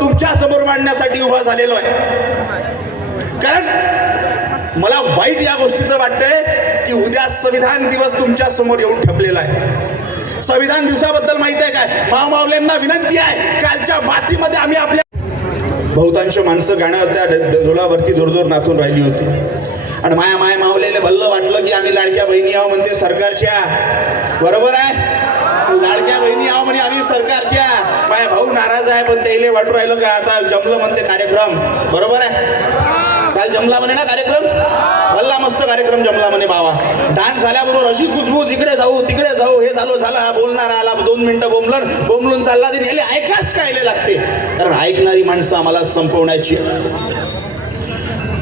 तुमच्यासमोर मांडण्यासाठी उभा झालेलो आहे. कारण मला वाईट या गोष्टीचं वाटतंय की उद्या संविधान दिवस तुमच्यासमोर येऊन ठेपलेला आहे. संविधान दिवसाबद्दल माहीत आहे काय? महामावल्यांना विनंती आहे कालच्या मातीमध्ये आम्ही आपल्या बहुतांश माणसं गाण्याच्या डोळावरती जोरजोर नाचून राहिली होती. आणि माया माय मावलेले भल्ल वाटलं की आम्ही लाडक्या बहिणी आहो म्हणते सरकारच्या. बरोबर आहे? लाडक्या बहिणी आहो म्हणे आम्ही सरकारच्या. माया भाऊ नाराज आहे पण त्याला वाटू राहिलं का? आता जमलं म्हणते कार्यक्रम. बरोबर आहे? काल जमला म्हणे ना कार्यक्रम? भल्ला मस्त कार्यक्रम जमला म्हणे बाबा डान्स झाल्याबरोबर अशी कुचबूज इकडे जाऊ तिकडे जाऊ हे झालो झालं हा बोलणार आला दोन मिनिटं बोंबलं बोंबलून चालला तरी याला ऐकाच कायले लागते? कारण ऐकणारी माणसं आम्हाला संपवण्याची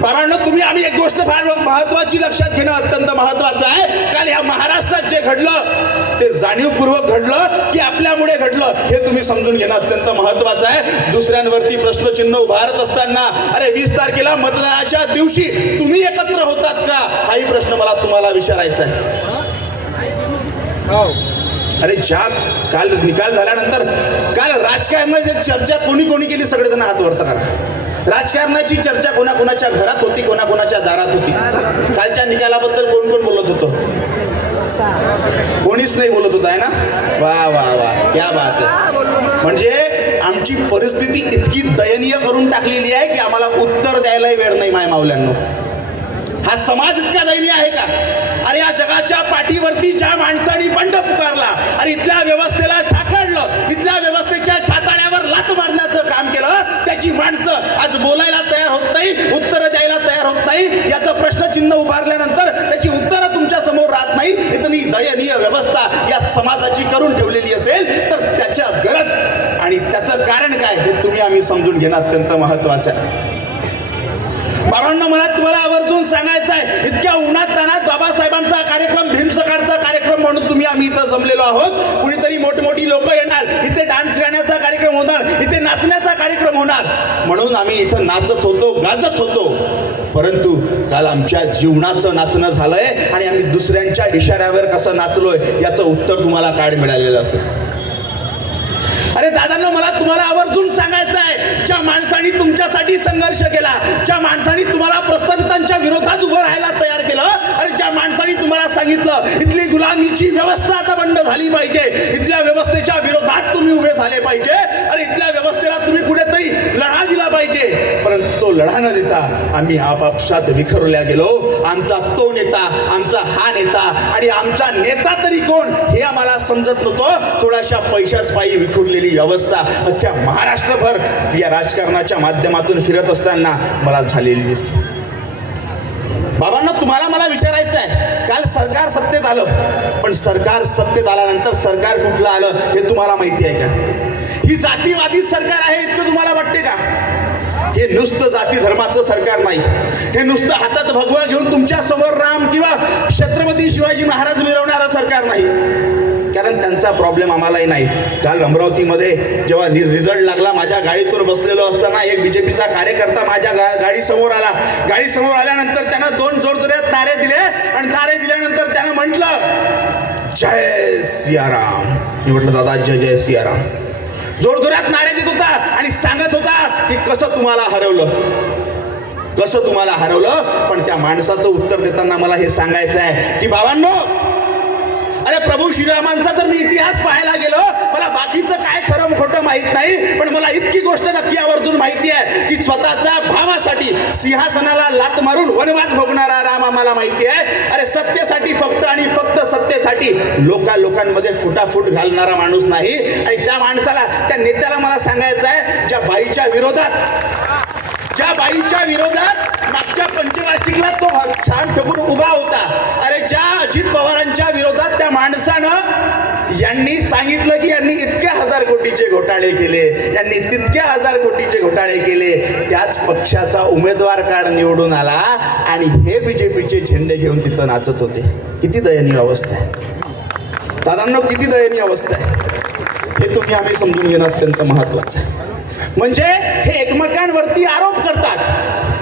बाबांनो तुम्ही आम्ही एक गोष्ट फार महत्वाची लक्षात घेणं अत्यंत महत्वाचं आहे. काल या महाराष्ट्रात जे घडलं ते जाणीवपूर्वक घडलं की आपल्यामुळे घडलं हे तुम्ही समजून घेणं अत्यंत महत्वाचं आहे. दुसऱ्यांवरती प्रश्नचिन्ह उभारत असताना अरे वीस तारखेला मतदानाच्या दिवशी तुम्ही एकत्र होतात का? हाही प्रश्न मला तुम्हाला विचारायचा आहे. अरे ज्या काल निकाल झाल्यानंतर काल राजकारणाची चर्चा कोणी कोणी केली? सगळेजण हात वरत करा. राजकारणाची चर्चा कोणाकोणाच्या घरात होती कोणाकोणाच्या दारात होती? कालच्या निकालाबद्दल कोण कोण बोलत होतो? कोणीच नाही बोलत होता आहे ना? वा वा वा क्या बात आहे. म्हणजे आमची परिस्थिती इतकी दयनीय करून टाकलेली आहे की आम्हाला उत्तर द्यायलाही वेळ नाही माय मावल्यांनो हा समाज इतका दयनीय आहे का? अरे या जगाच्या पाठीवरती ज्या माणसाने बंड पुकारला अरे इथल्या व्यवस्थेला झाकडलं इथल्या व्यवस्थेच्या छाताण्यावर लात मारण्याचं काम केलं त्याची माणसं आज बोलायला तयार होत नाही उत्तरं द्यायला तयार होत नाही. याचं प्रश्नचिन्ह उभारल्यानंतर त्याची उत्तरं तुमच्यासमोर राहत नाही. इतनी दयनीय व्यवस्था या समाजाची करून ठेवलेली असेल तर त्याच्या गरज आणि त्याचं कारण काय हे तुम्ही आम्ही समजून घेणं अत्यंत महत्वाचं आहे. बाबांना मला तुम्हाला आवर्जून सांगायचं आहे इतक्या उन्हात तानात बाबासाहेबांचा कार्यक्रम भीमसकारचा कार्यक्रम म्हणून तुम्ही आम्ही इथं जमलेलो आहोत. कुणीतरी मोठमोठी लोक येणार इथे डान्स गाण्याचा कार्यक्रम होणार इथे नाचण्याचा कार्यक्रम होणार. म्हणून आम्ही इथं नाचत होतो गाजत होतो. परंतु काल आमच्या जीवनाचं नाचणं झालंय आणि आम्ही दुसऱ्यांच्या इशाऱ्यावर कसं नाचलोय याचं उत्तर तुम्हाला काय मिळालेलं असेल. अरे दादांना मला तुम्हाला आवर्जून सांगायचं आहे ज्या माणसाने तुमच्यासाठी संघर्ष केला ज्या माणसाने तुम्हाला प्रस्थापितांच्या विरोधात उभं राहायला तयार केलं अरे ज्या माणसाने तुम्हाला सांगितलं इथली गुलामीची व्यवस्था आता बंद झाली पाहिजे इथल्या व्यवस्थेच्या विरोधात तुम्ही उभे झाले पाहिजे अरे इथल्या व्यवस्थेला तुम्ही नाही लढा दिला पाहिजे. परंतु तो लढा न देता आम्ही आपापसात विखरल्या गेलो. आमचा तो नेता आमचा हा नेता आणि आमचा नेता तरी कोण हे आम्हाला समजत नव्हतं. थोड्याशा पैशाच पायी विखुरलेली व्यवस्था अख्ख्या महाराष्ट्रभर या राजकारणाच्या माध्यमातून फिरत असताना मला झालेली दिसते बाबांना तुम्हाला मला विचारायचं आहे. काल सरकार सत्तेत आलं पण सरकार सत्तेत आल्यानंतर सरकार कुठलं आलं हे तुम्हाला माहिती आहे का? ही जातीवादी सरकार आहे इतकं तुम्हाला वाटते का? हे नुसतं जाती धर्माचं सरकार नाही. हे नुसतं हातात भगवा घेऊन तुमच्यासमोर राम किंवा छत्रपती शिवाजी महाराज मिरवणारं सरकार नाही. कारण त्यांचा प्रॉब्लेम आम्हालाही नाही. काल अमरावतीमध्ये जेव्हा रिझल्ट लागला माझ्या गाडीतून बसलेलो असताना एक बीजेपीचा कार्यकर्ता माझ्या गा गाडी समोर आला. गाडी समोर आल्यानंतर त्यानं दोन जोरजोऱ्यात तारे दिले आणि तारे दिल्यानंतर त्यानं म्हटलं जय सियाराम. मी म्हटलं दादा जय जय सियाराम. जोरजोरात नारे देत होता आणि सांगत होता की कसं तुम्हाला हरवलं? कसं तुम्हाला हरवलं? पण त्या माणसाचं उत्तर देताना मला हे सांगायचं आहे की बाबांनो अरे प्रभू श्रीरामांचा जर मी इतिहास पाहायला गेलो मला बाकीचं काय खरं खोटं माहीत नाही पण मला इतकी गोष्ट नक्की आवर्जून माहिती आहे की स्वतःच्या भावासाठी सिंहासनाला लात मारून वनवास भोगणारा राम आम्हाला माहिती आहे. अरे सत्तेसाठी फक्त आणि फक्त सत्तेसाठी लोका लोकांमध्ये फुटाफूट घालणारा माणूस नाही. आणि त्या माणसाला त्या नेत्याला मला सांगायचं आहे ज्या बाईच्या विरोधात ज्या बाईच्या विरोधात मागच्या पंचवार्षिकला तो छान ठोकून उभा होता. अरे ज्या अजित पवारांच्या विरोधात त्या माणसानं यांनी सांगितलं की यांनी इतके हजार कोटीचे घोटाळे केले यांनी तितके हजार कोटीचे घोटाळे केले त्याच पक्षाचा उमेदवार कार्ड निवडून आला आणि हे बीजेपीचे झेंडे घेऊन तिथं नाचत होते. किती दयनीय अवस्था आहे. दादांना किती दयनीय अवस्था आहे. हे तुम्ही आम्ही समजून घेणं अत्यंत महत्वाचं आहे. म्हणजे हे एकमेकांवरती आरोप करतात.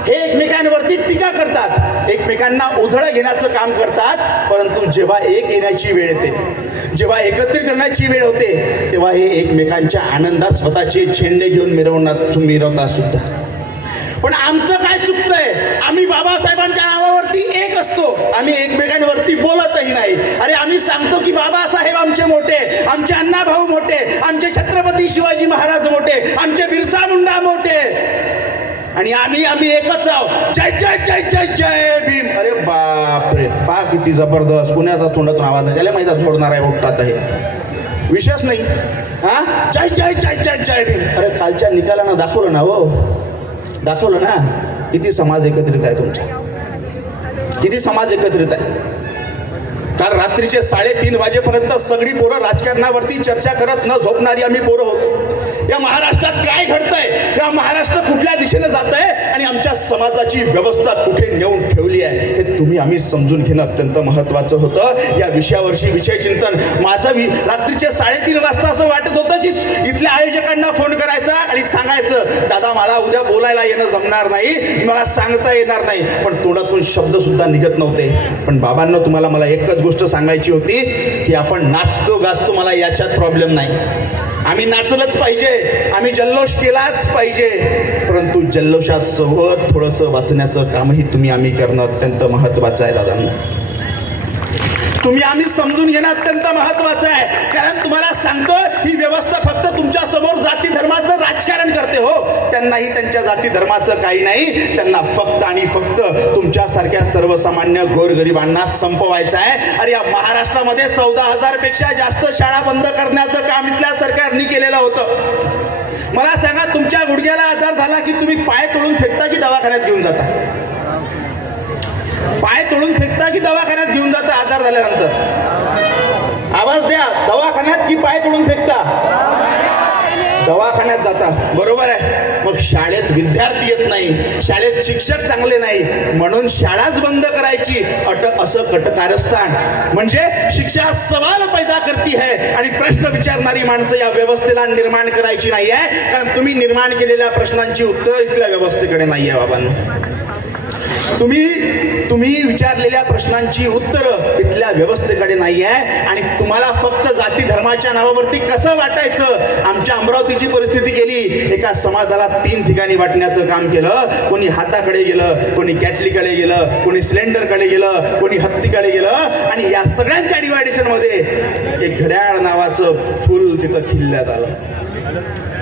हे एकमेकांवरती टीका करतात. एकमेकांना उधळ घेण्याचं काम करतात परंतु जेव्हा एक येण्याची वेळ येते जेव्हा एकत्रित करण्याची वेळ होते तेव्हा हे एकमेकांच्या आनंदात स्वतःचे झेंडे घेऊन मिरवणार मिरवतात सुद्धा. पण आमचं काय चुकतंय? आम्ही बाबासाहेबांच्या नावावरती एक असतो. आम्ही एकमेकांवरती बोलतही नाही. अरे आम्ही सांगतो की बाबासाहेब आमचे मोठे आमचे अण्णाभाऊ मोठे आमचे छत्रपती शिवाजी महाराज मोठे आमचे बिरसा मुंडा मोठे. आणि आम्ही आम्ही एकच आहोत. जय जय जय जय जय भीम. अरे बापरे. पा किती जबरदस्त. पुण्याचा तोंडातून आवाज आहे त्याला माहिती सोडणार आहे उठतात हे विशेष नाही. हा? जय जय जय जय जय भीम. अरे कालच्या निकालानं दाखवलं ना हो. दाखवलं ना? किती समाज एकत्रित आहे तुमचा. किती समाज एकत्रित आहे. काल रात्रीचे साडेतीन वाजेपर्यंत सगळी पोरं राजकारणावरती चर्चा करत न झोपणारी आम्ही पोरं होतो. या महाराष्ट्रात काय घडतंय? या महाराष्ट्र कुठल्या दिशेने जात आहे आणि आमच्या समाजाची व्यवस्था कुठे नेऊन ठेवली आहे? हे तुम्ही आम्ही समजून घेणं अत्यंत महत्वाचं होतं. या विषयावरची विषय चिंतन माझं वि- रात्रीचे साडेतीन वाजता असं वाटत होतं की इथल्या आयोजकांना फोन करायचा आणि सांगायचं दादा मला उद्या बोलायला येणं जमणार नाही. मला सांगता येणार नाही. पण तोंडातून शब्द सुद्धा निघत नव्हते. पण बाबांना तुम्हाला मला एकच गोष्ट सांगायची होती की आपण नाचतो गाजतो मला याच्यात प्रॉब्लेम नाही. आम्ही नाचलंच पाहिजे आम्ही जल्लोष केलाच पाहिजे. परंतु जल्लोषासोबत थोडंसं वाचण्याचं कामही तुम्ही आम्ही करणं अत्यंत महत्वाचं आहे दादांना. तुम्ही आम्ही समजून घेणं अत्यंत महत्वाचं आहे. कारण तुम्हाला सांगतो ही व्यवस्था फक्त तुमच्यासमोर जाती धर्माचं राजकारण करते हो. त्यांनाही त्यांच्या जाती धर्माचं काही नाही. त्यांना फक्त आणि फक्त तुमच्यासारख्या सर्वसामान्य गोरगरिबांना संपवायचं आहे. अरे या महाराष्ट्रामध्ये चौदा हजारपेक्षा जास्त शाळा बंद करण्याचं काम इथल्या सरकारने केलेलं होतं. मला सांगा तुमच्या गुडघ्याला आजार झाला की तुम्ही पाय तोडून फेकता की दवाखान्यात घेऊन जाता? पाय तोडून फेकता की दवाखान्यात घेऊन जाता? आजार झाल्यानंतर. आवाज द्या. दवाखान्यात की पाय तोडून फेकता? दवाखान्यात जाता. बरोबर आहे. मग शाळेत विद्यार्थी येत नाही. शाळेत शिक्षक चांगले नाही. म्हणून शाळाच बंद करायची. अट असं कट कारस्थान म्हणजे शिक्षा सवाल पैदा करती है आणि प्रश्न विचारणारी माणसं या व्यवस्थेला निर्माण करायची नाही आहे कारण तुम्ही निर्माण केलेल्या प्रश्नांची उत्तर इथल्या व्यवस्थेकडे नाही आहे बाबांना. तुम्ही तुम्ही विचारलेल्या प्रश्नांची उत्तरं इथल्या व्यवस्थेकडे नाही आहे आणि तुम्हाला फक्त जाती धर्माच्या नावावरती कसं वाटायचं? आमच्या अमरावतीची परिस्थिती केली. एका समाजाला तीन ठिकाणी वाटण्याचं काम केलं. कोणी हाताकडे गेलं कोणी कॅटलीकडे गेलं कोणी सिलेंडरकडे गेलं कोणी हत्तीकडे गेलं. आणि या सगळ्यांच्या डिवायडेशनमध्ये एक घड्याळ नावाचं फुल तिथं खिल्ल्यात आलं.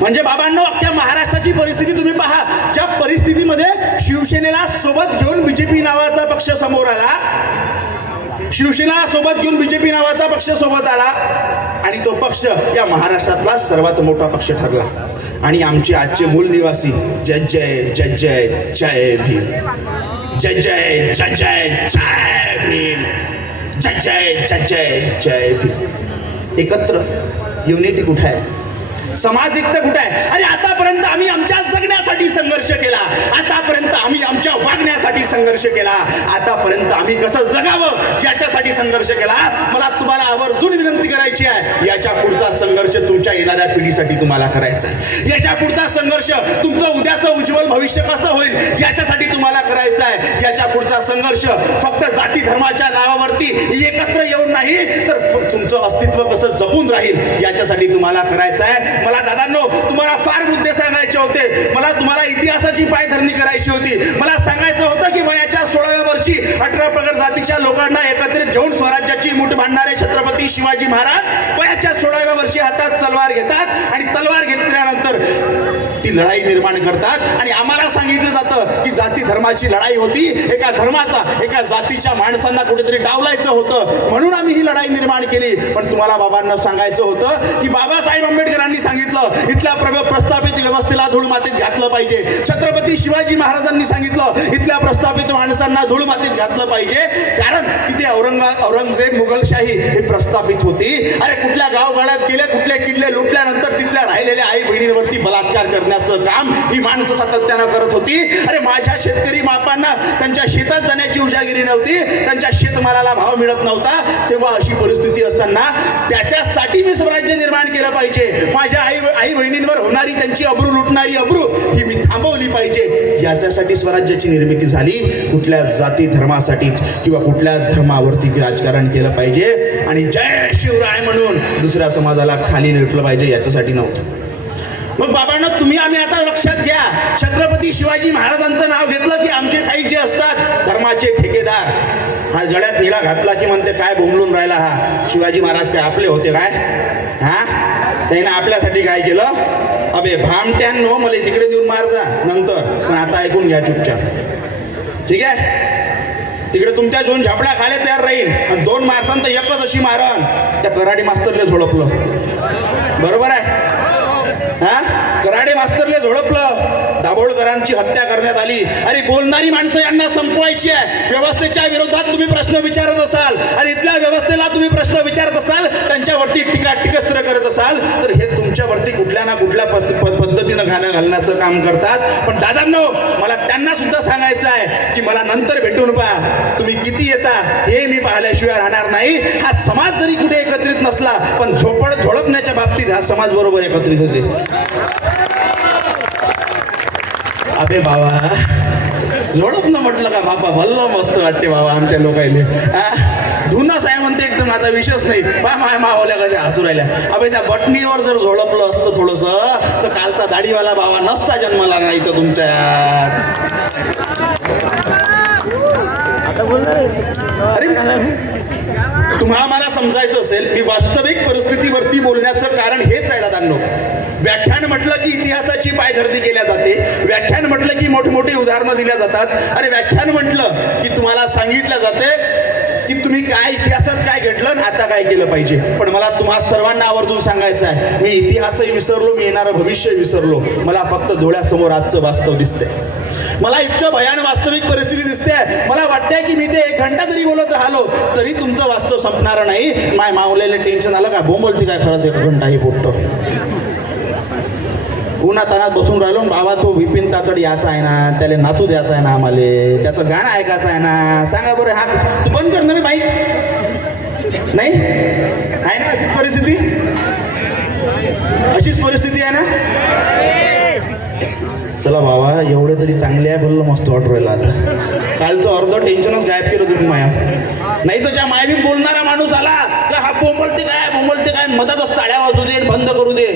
म्हणजे बाबांनो अख्ख्या महाराष्ट्राची परिस्थिती तुम्ही पहा. ज्या परिस्थितीमध्ये शिवसेनेला सोबत घेऊन बीजेपी नावाचा पक्ष समोर आला शिवसेना सोबत घेऊन बीजेपी नावाचा पक्ष सोबत आला आणि तो पक्ष या महाराष्ट्रातला सर्वात मोठा पक्ष ठरला. आणि आमचे आजचे मूल निवासी जय जय जय जय जय भीम. जय जय जय जय जय भीम. जय जय जय जय जय भीम. एकत्र युनिटी कुठे आहे? समाज एकता कुठे आहे? अरे आतापर्यंत आम्ही आमच्या जगण्यासाठी संघर्ष केला. आतापर्यंत आम्ही आमच्या वागण्यासाठी संघर्ष केला. आतापर्यंत आम्ही कसं जगावं याच्यासाठी संघर्ष केला. मला तुम्हाला आवर्जून विनंती करायची आहे याच्या पुढचा संघर्ष तुमच्या येणाऱ्या पिढीसाठी तुम्हाला करायचा आहे. याच्या पुढचा संघर्ष तुमचं उद्याचं उज्ज्वल भविष्य कसं होईल याच्यासाठी तुम्हाला करायचा आहे. याच्या पुढचा संघर्ष फक्त जाती धर्माच्या नावावरती एकत्र येऊन नाही तर फ- तुमचं अस्तित्व कसं जपून राहील याच्यासाठी तुम्हाला करायचं आहे. मला दादांनो तुम्हाला फार मुद्दे सांगायचे होते. मला तुम्हाला इतिहासाची पायधरणी करायची होती. मला सांगायचं होतं की वयाच्या सोळाव्या वर्षी अठरा पगड जातीच्या लोकांना एकत्रित घेऊन स्वराज्याची मूठ बांधणारे छत्रपती शिवाजी महाराज वयाच्या सोळाव्या वर्षी हातात तलवार घेतात आणि तलवार घेतल्यानंतर ती लढाई निर्माण करतात. आणि आम्हाला सांगितलं जातं की जाती धर्माची लढाई होती. एका धर्माचा एका जातीच्या माणसांना कुठेतरी डावलायचं होतं. म्हणून आम्ही ही लढाई निर्माण केली. पण तुम्हाला बाबांना सांगायचं होतं की बाबासाहेब आंबेडकरांनी सांगितलं इथल्या प्रस्थापित व्यवस्थेला धूळ मातीत घातलं पाहिजे. छत्रपती शिवाजी महाराजांनी सांगितलं इथल्या प्रस्थापित माणसांना धूळ मातीत घातलं पाहिजे. कारण तिथे औरंगा औरंगजेब मुघलशाही ही प्रस्थापित होती. अरे कुठल्या गावगाड्यात गेले कुठले किल्ले लुटल्यानंतर तिथल्या राहिलेल्या आई बहिणींवरती बलात्कार करण्यात करण्याचं काम ही माणसं सातत्यानं करत होती. अरे माझ्या शेतकरी बापांना त्यांच्या शेतात जाण्याची उजागिरी नव्हती त्यांच्या शेतमालाला भाव मिळत नव्हता. तेव्हा अशी परिस्थिती असताना त्याच्यासाठी मी स्वराज्य निर्माण केलं पाहिजे. माझ्या आई आई बहिणींवर होणारी त्यांची अब्रू लुटणारी अब्रू ही मी थांबवली पाहिजे. याच्यासाठी स्वराज्याची निर्मिती झाली. कुठल्या जाती धर्मासाठी किंवा कुठल्या धर्मावरती राजकारण केलं पाहिजे. आणि जय शिवराय म्हणून दुसऱ्या समाजाला खाली लुटलं पाहिजे याच्यासाठी नव्हतं. मग बाबांना तुम्ही आम्ही आता लक्षात घ्या. छत्रपती शिवाजी महाराजांचं नाव घेतलं की आमचे काही जे असतात धर्माचे ठेकेदार. हा गळ्यात निळा घातला की म्हणते काय बोंबलून राहिला हा? शिवाजी महाराज काय आपले होते काय? हा? त्याने आपल्यासाठी काय केलं? अबे भामट्यांनो मला तिकडे देऊन मार जा नंतर. पण आता ऐकून घ्या चुपचाप. ठीक आहे? तिकडे तुमच्या दोन झापड्या खाले तयार राहील आणि दोन मारसान तर एकच अशी मारण. त्या कराडी मास्तरले झोडपलं बरोबर आहे? कराडे मास्तरले झोडपलं दाभोळकरांची हत्या करण्यात आली. अरे बोलणारी माणसं यांना संपवायची आहे. व्यवस्थेच्या विरोधात तुम्ही प्रश्न विचारत असाल आणि इथल्या व्यवस्थेला तुम्ही प्रश्न विचारत असाल त्यांच्यावरती टीका टीकस्त्र करत असाल तर हे तुमच्यावरती कुठल्या ना कुठल्या प- पद्धतीनं घाणं घालण्याचं काम करतात. पण दादांनो मला त्यांना सुद्धा सांगायचं आहे की मला नंतर भेटून पहा. तुम्ही किती येता हे मी पाहिल्याशिवाय राहणार नाही. हा समाज जरी कुठे एकत्रित नसला पण झोपड झोडपण्याच्या बाबतीत हा समाज बरोबर एकत्रित होते. अबे बाबा झोडप ना म्हटलं का बाबा भल्ल मस्त वाटते बाबा आमच्या लोकायले. धुनाच आहे म्हणते एकदम माझा विषयच नाही. पा माय मावल्या कशा हसू राहिल्या. अबे त्या बटणीवर जर झोडपलं असतं थोडस तर कालचा दाढीवाला बाबा नसता जन्माला नाही तर तुमच्या अरे तुम्हाला मला समजायचं असेल मी वास्तविक परिस्थितीवरती बोलण्याचं कारण हेच आहे दादांनो. व्याख्यान म्हटलं की इतिहासाची पायधरती केल्या जाते. व्याख्यान म्हटलं की मोठमोठी उदाहरणं दिल्या जातात. आणि व्याख्यान म्हटलं की तुम्हाला सांगितलं जाते की तुम्ही काय इतिहासात काय घडलं आणि आता काय केलं पाहिजे? पण मला तुम्हा सर्वांना आवर्जून सांगायचं आहे मी इतिहासही विसरलो मी येणारं भविष्य विसरलो. मला फक्त डोळ्यासमोर आजचं वास्तव दिसतंय. मला इतकं भयान वास्तविक परिस्थिती दिसते मला वाटतंय की मी ते एक घंटा जरी बोलत राहिलो तरी तुमचं वास्तव संपणार नाही. माय मावलेलं टेन्शन आलं का? बोंबलती काय? खरंच एक घंटा ही उन्हातानात बसून राहिलो बाबा तो विपिन तातड याचा आहे ना त्याला नाचू द्यायचा आहे ना आम्हाला. त्याचं गाणं ऐकायचं आहे ना. सांगा बरं हा तू बंद कर ना मी बाईक नाही? आहे ना परिस्थिती? अशीच परिस्थिती आहे ना? चला बाबा एवढे तरी चांगले आहे बोललो मस्त वाटू राहिला आता. कालचं अर्ध टेन्शनच गायब केलं तुम्ही माया. नाही तर ज्या मायबी बोलणारा माणूस आला का हा बोंबलते काय बोंबलते काय मधातच टाळ्या वाजू दे बंद करू दे.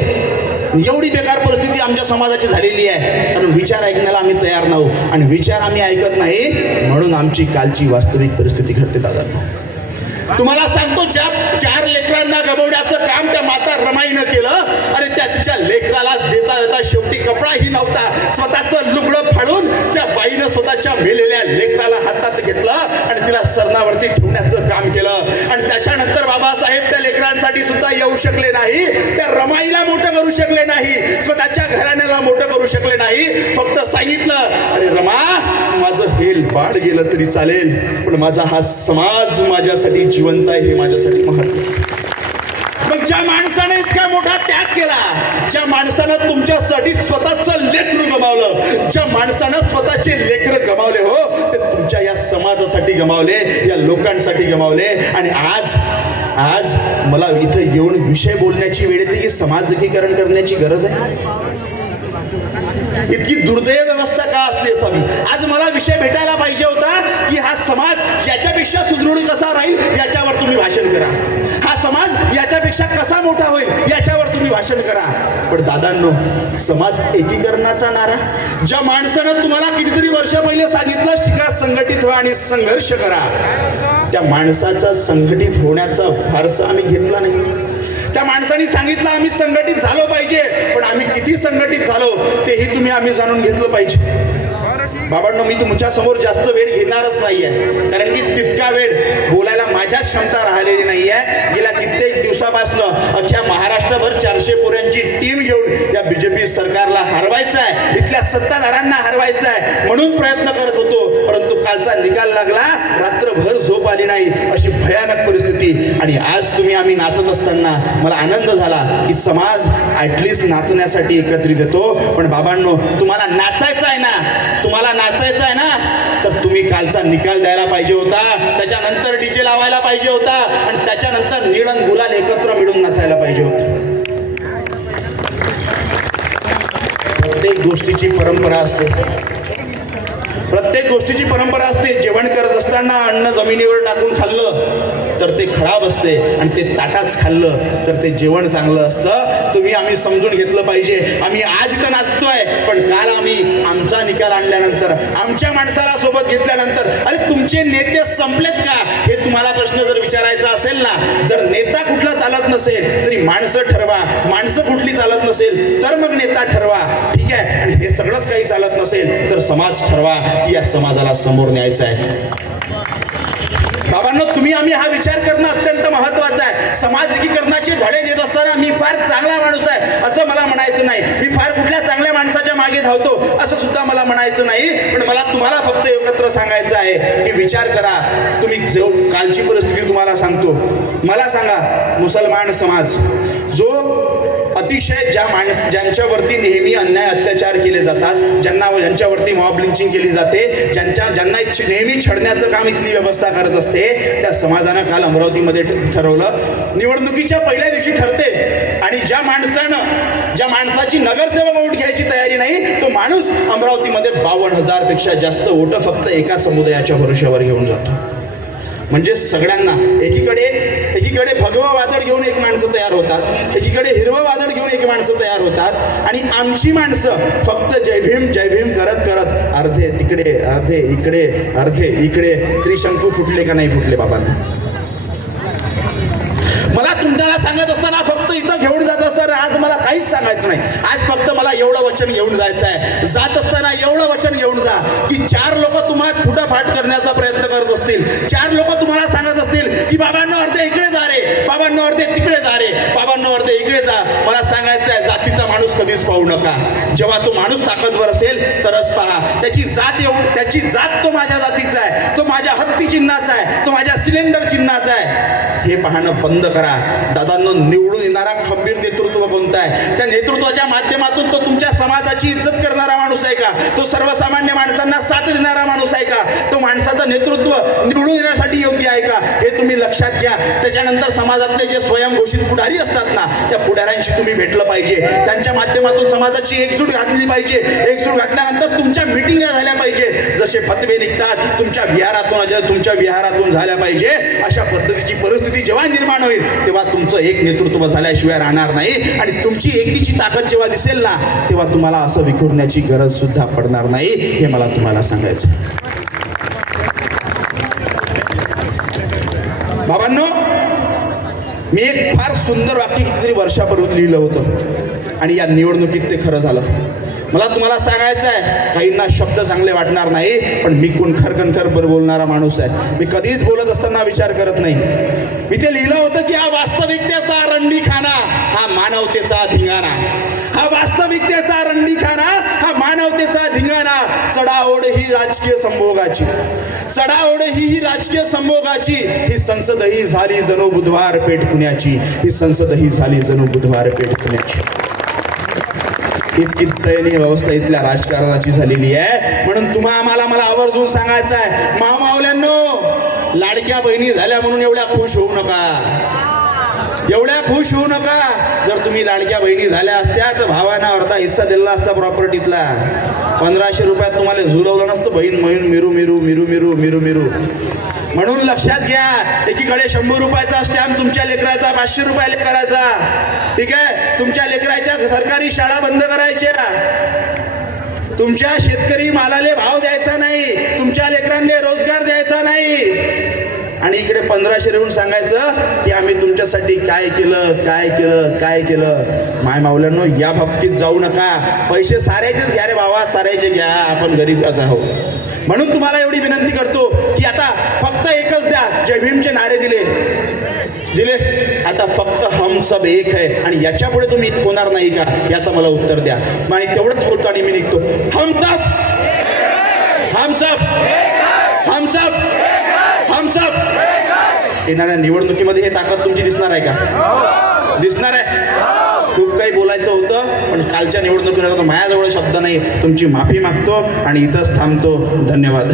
एवढी बेकार परिस्थिती आमच्या समाजाची झालेली आहे. कारण विचार ऐकण्याला आम्ही तयार नाहू. आणि विचार आम्ही ऐकत नाही म्हणून आमची कालची वास्तविक परिस्थिती घडते दादा. तुम्हाला सांगतो ज्या चार लेकरांना गमवण्याचं काम त्या माता रमाईनं केलं आणि त्या तिच्या लेकराला देता देता शेवटी कपडाही नव्हता. स्वतःचं लुगडं फाडून त्या बाईनं स्वतःच्या मेलेल्या लेकराला हातात घेतलं आणि तिला सरणावरती ठेवण्याचं काम केलं. आणि त्याच्यानंतर बाबासाहेब त्या लेकरांसाठी सुद्धा येऊ शकले नाही. त्या शकले नाही. स्वतःच्या घराण्याला मोठं करू शकले नाही. फक्त सांगितलं अरे रमा माझं हेल बाळ गेलं तरी चालेल पण माझा हा समाज माझ्यासाठी जिवंत आहे हे माझ्यासाठी महत्वाचं मग ज्या माणसाने इतका मोठा त्याग केला ज्या माणसानं तुमच्यासाठी स्वतःचं लेकरू गमावलं ज्या माणसानं स्वतःचे लेकर गमावले हो ते तुमच्या या समाजासाठी गमावले या लोकांसाठी गमावले आणि आज आज मला इथं येऊन विषय बोलण्याची वेळ येते की समाज एकीकरण करण्याची गरज आहे? इतकी दुर्दैव व्यवस्था का असली असावी आज मला विषय भेटायला पाहिजे होता की हा समाज याच्यापेक्षा सुदृढ कसा राहील याच्यावर तुम्ही भाषण करा. हा समाज याच्यापेक्षा कसा मोठा होईल याच्यावर तुम्ही भाषण करा. पण दादांनो समाज एकीकरणाचा नारा. ज्या माणसानं तुम्हाला कितीतरी वर्ष पहिले सांगितलं शिका संघटित व्हा आणि संघर्ष करा. त्या माणसाचा संघटित होण्याचा फारसा आम्ही घेतला नाही. त्या माणसाने सांगितलं आम्ही संघटित झालो पाहिजे. पण आम्ही किती संघटित झालो तेही तुम्ही आम्ही जाणून घेतलं पाहिजे. बाबांनो मी तुमच्यासमोर जास्त वेळ घेणारच नाहीये. कारण की तितका वेळ बोलायला माझ्या क्षमता राहिलेली नाहीये. गेल्या कित्येक दिवसापासून अख्ख्या महाराष्ट्रभर चारशे पोऱ्यांची टीम घेऊन बीजेपी सरकारला हरवायचं आहे इथल्या सत्ताधाऱ्यांना हरवायचं आहे म्हणून प्रयत्न करत होतो परंतु कालचा निकाल लागला रात्रभर झोप आली नाही अशी भयानक परिस्थिती. आणि आज तुम्ही आम्ही नाचत असताना मला आनंद झाला की समाज ॲटलिस्ट नाचण्यासाठी एकत्रित येतो. पण बाबांनो तुम्हाला नाचायचं आहे ना? तुम्हाला नाचायचं आहे ना? तर तुम्ही कालचा निकाल द्यायला पाहिजे होता त्याच्यानंतर डीजे लावायला पाहिजे होता आणि त्याच्यानंतर निळण गुलाल एकत्र मिळून नाचायला पाहिजे होतं. प्रत्येक गोष्टीची परंपरा असते. प्रत्येक गोष्टीची परंपरा असते. जेवण करत असताना अन्न जमिनीवर टाकून खाल्लं तर ते खराब असते आणि ते ताटाच खाल्लं तर ते जेवण चांगलं असतं. तुम्ही आम्ही समजून घेतलं पाहिजे. आम्ही आज तर नाचतोय? पण काल आम्ही आमचा निकाल आणल्यानंतर आमच्या माणसाला सोबत घेतल्यानंतर अरे तुमचे नेते संपलेत का? हे तुम्हाला प्रश्न जर विचारायचा असेल ना जर नेता कुठला चालत नसेल तरी माणसं ठरवा. माणसं कुठली चालत नसेल तर मग नेता ठरवा. ठीक आहे? आणि हे सगळंच काही चालत नसेल तर समाज ठरवा की या समाजाला समोर न्यायचं आहे. बाबांना तुम्ही आम्ही हा विचार करणं अत्यंत महत्वाचं आहे. समाज एकीकरणाचे धडे देत असताना मी फार चांगला माणूस आहे असं मला म्हणायचं नाही. मी फार कुठल्या चांगल्या माणसाच्या मागे धावतो असं सुद्धा मला म्हणायचं नाही. पण मला तुम्हाला फक्त एकत्र सांगायचं आहे की विचार करा. तुम्ही जो कालची परिस्थिती तुम्हाला सांगतो. मला सांगा मुसलमान समाज जो अतिशय ज्या माणस ज्यांच्यावरती नेहमी अन्याय अत्याचार केले जातात ज्यांना ज्यांच्यावरती मॉब लिंचिंग केली जाते ज्यांच्या ज्यांना नेहमी छडण्याचं काम इथली व्यवस्था करत असते त्या समाजानं काल अमरावतीमध्ये ठरवलं. निवडणुकीच्या पहिल्या दिवशी ठरते. आणि ज्या माणसानं ज्या माणसाची नगरसेवक वोट घ्यायची तयारी नाही तो माणूस अमरावतीमध्ये बावन्न हजारपेक्षा जास्त वोट फक्त एका समुदायाच्या भरोश्यावर घेऊन जातो. म्हणजे सगळ्यांना. एकीकडे एकीकडे भगवं वादळ घेऊन एक माणसं तयार होतात एकीकडे हिरवं वादळ घेऊन एक माणसं तयार होतात आणि आमची माणसं फक्त जय भीम जय भीम करत करत अर्धे तिकडे अर्धे इकडे अर्धे इकडे. त्रिशंकू फुटले का नाही फुटले बाबांना? मला तुमच्याला सांगत असताना फक्त इथं घेऊन जात असताना आज मला काहीच सांगायचं नाही. आज फक्त मला एवढं वचन घेऊन जायचं आहे. जात असताना एवढं वचन घेऊन जा की चार लोक तुम्हाला फुटाफाट करण्याचा प्रयत्न करत असतील. चार लोक तुम्हाला सांगत असतील की बाबांना अर्धे इकडे जा रे. बाबांना अर्धे तिकडे जा रे. बाबांना अर्धे इकडे जा. मला सांगायचं आहे जातीचा माणूस कधीच पाहू नका. जेव्हा तो माणूस ताकदवर असेल तरच पहा. त्याची जात येऊन त्याची जात तो माझ्या जातीचा आहे. तो माझ्या हत्ती चिन्हाचा आहे. तो माझ्या सिलेंडर चिन्हाचा आहे. हे पाहणं बंद करा. दादांनो निवडून येणारा खंबीर नेतृत्व कोणतं आहे? त्या नेतृत्वाच्या माध्यमातून तो तुमच्या समाजाची इज्जत करणारा माणूस आहे का? तो सर्वसामान्य माणसांना साथ देणारा माणूस आहे का? तो माणसाचं नेतृत्व निवडून येण्यासाठी योग्य आहे का? हे तुम्ही लक्षात घ्या. त्याच्यानंतर समाजातले जे स्वयंघोषित पुढारी असतात ना त्या पुढाऱ्यांशी तुम्ही भेटलं पाहिजे. त्यांच्या माध्यमातून समाजाची एकजूट घातली पाहिजे. एकजूट घातल्यानंतर तुमच्या मिटिंगा झाल्या पाहिजे. जसे फतवे निघतात तुमच्या विहारातून तुमच्या विहारातून झाल्या पाहिजे. अशा पद्धतीची परिस्थिती जेव्हा निर्माण होईल तेव्हा तुमचं एक नेतृत्व झाल्याशिवाय राहणार नाही. आणि तुमची एकटीची ताकद जेव्हा दिसेल ना तेव्हा तुम्हाला असं विखुरण्याची गरज सुद्धा पडणार नाही. हे मला तुम्हाला सांगायचं बाबांनो मी एक फार सुंदर वाक्य कितीतरी वर्षापूर्वी लिहिलं होतं. आणि या निवडणुकीत ते खरं झालं. मला तुम्हाला सांगायचं आहे काहींना शब्द चांगले वाटणार नाही पण मी कोण खरकणकर बर बोलणारा माणूस आहे. मी कधीच बोलत असताना विचार करत नाही. मी ते लिहिलं होतं की हा वास्तविकतेचा रंडीखाना हा मानवतेचा धिंगाणा. हा वास्तविकतेचा रंडीखाना हा मानवतेचा धिंगाणा. चढाओढ ही राजकीय संभोगाची. चढाओढ ही ही राजकीय संभोगाची. ही संसद ही झाली जणू बुधवार पेठ पुण्याची. ही संसद ही झाली जणू बुधवार पेठ पुण्याची. इतकी दयनीय व्यवस्था इथल्या राजकारणाची झालेली आहे. म्हणून तुम्हा आम्हाला मला आवर्जून सांगायचं आहे. मामावल्यांनो लाडक्या बहिणी झाल्या म्हणून एवढ्या खुश होऊ नका. एवढ्या खुश होऊ नका. जर तुम्ही लाडक्या बहिणी झाल्या असत्या तर भावाना अर्धा हिस्सा दिला असता प्रॉपर्टीतला पंधराशे रुपयात तुम्हाला झुरवलं नसतं बहीण बहीण मिरू मिरू मिरू मिरू मिरू मिरू म्हणून लक्षात घ्या एकीकडे शंभर रुपयाचा स्टॅम्प तुमच्या लेकराचा पाचशे रुपयाला करायचा ठीक आहे? तुमच्या लेकराच्या सरकारी शाळा बंद करायच्या. तुमच्या शेतकरी मालाले भाव द्यायचा नाही. तुमच्या लेकरांना रोजगार द्यायचा नाही. आणि इकडे पंधराशे रेवून सांगायचं की आम्ही तुमच्यासाठी काय केलं काय केलं काय केलं? माय मावल्यांनो या बाबतीत जाऊ नका. पैसे साऱ्याचेच घ्या रे बाबा साऱ्याचे घ्या. आपण गरीबच आहोत. म्हणून तुम्हाला एवढी विनंती करतो की आता फक्त एकच द्या. जय भीमचे नारे दिले. दिले. आता फक्त हम सब एक आहे आणि याच्यापुढे तुम्ही होणार नाही का? याचं मला उत्तर द्या. आणि तेवढंच बोलतो आणि मी निघतो. हम सब. हम सब. हम सब. हम सब. येणाऱ्या निवडणुकीमध्ये हे ताकद तुमची दिसणार आहे का? दिसणार आहे. खूप काही बोलायचं होतं पण कालच्या निवडणुकीला माझ्याजवळ शब्द नाही. तुमची माफी मागतो आणि इथंच थांबतो. धन्यवाद.